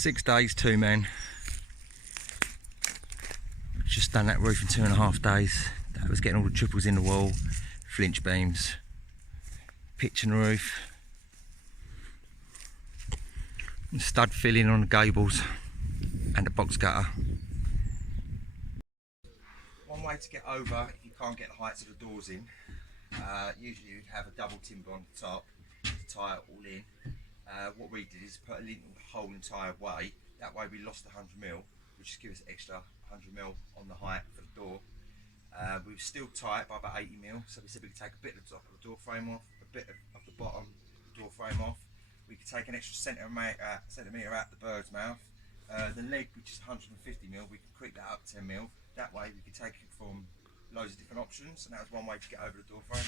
6 days, 2 men. Just done that roof in 2.5 days. That was getting all the triples in the wall, flinch beams, pitching the roof, and stud filling on the gables and the box gutter. One way to get over if you can't get the heights of the doors in, usually you'd have a double timber on the top to tie it all in. What we did is put a lintel the whole entire way. That way we lost 100mm, which just gives us extra 100mm on the height for the door. We were still tight by about 80mm, so we said we could take a bit of the top of the door frame off, a bit of the bottom door frame off. We could take an extra centimetre out the bird's mouth. The leg, which is 150mm, we can creep that up 10mm. That way we could take it from loads of different options, and that was one way to get over the door frame.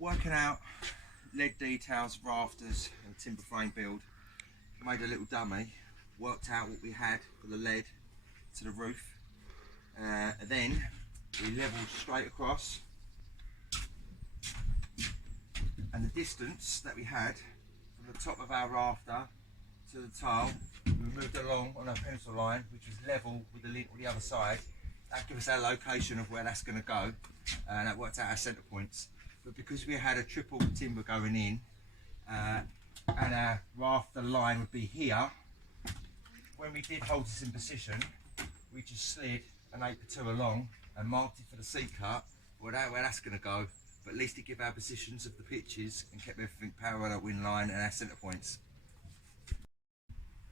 Working out lead details, rafters and timber frame build, made a little dummy, worked out what we had for the lead to the roof, and then we levelled straight across, and the distance that we had from the top of our rafter to the tile, we moved along on our pencil line, which was level with the lint on the other side. That gives us our location of where that's going to go, and that worked out our centre points. But because we had a triple timber going in, and our rafter line would be here, when we did hold this in position, we just slid an 8x2 along and marked it for the seat cut, where that's going to go. But at least it gave our positions of the pitches and kept everything parallel in line and our centre points.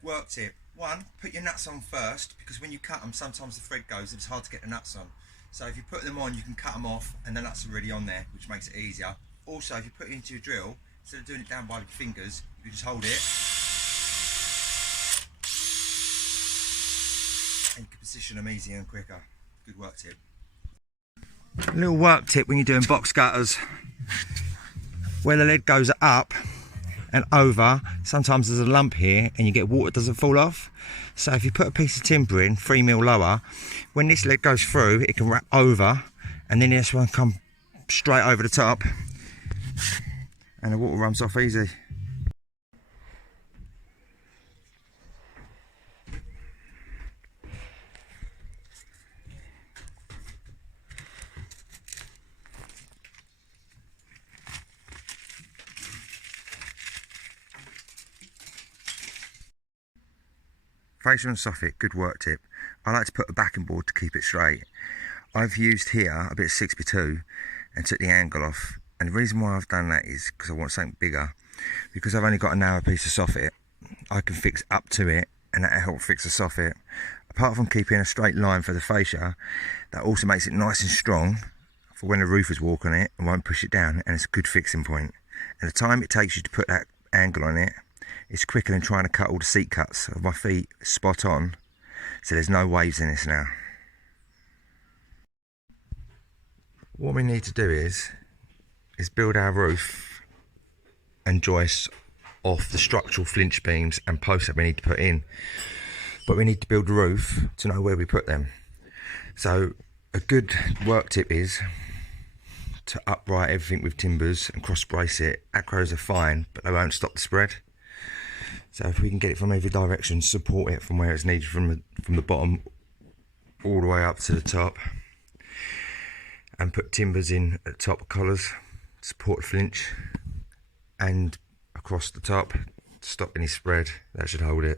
Work tip: 1, put your nuts on first, because when you cut them, sometimes the thread goes and it's hard to get the nuts on. So if you put them on, you can cut them off and the nuts are already on there, which makes it easier. Also, if you put it into your drill, instead of doing it down by the fingers, you just hold it and you can position them easier and quicker. Good work tip. A little work tip when you're doing box gutters: where the lead goes up and over, sometimes there's a lump here and you get water doesn't fall off. So if you put a piece of timber in 3mm lower, when this lead goes through, it can wrap over, and then this one come straight over the top and the water runs off easy. Facia and soffit, good work tip. I like to put a backing board to keep it straight. I've used here a bit of 6x2 and took the angle off, and the reason why I've done that is because I want something bigger. Because I've only got a narrow piece of soffit, I can fix up to it, and that'll help fix the soffit. Apart from keeping a straight line for the fascia, that also makes it nice and strong for when the roofers walk on it and won't push it down, and it's a good fixing point. And the time it takes you to put that angle on it, it's quicker than trying to cut all the seat cuts of my feet spot on, so there's no waves in this now. What we need to do is build our roof and joist off the structural flinch beams and posts that we need to put in. But we need to build the roof to know where we put them. So a good work tip is to upright everything with timbers and cross brace it. Acros are fine, but they won't stop the spread. So if we can get it from every direction, support it from where it's needed, from the bottom all the way up to the top, and put timbers in at the top collars, support flinch, and across the top to stop any spread. That should hold it.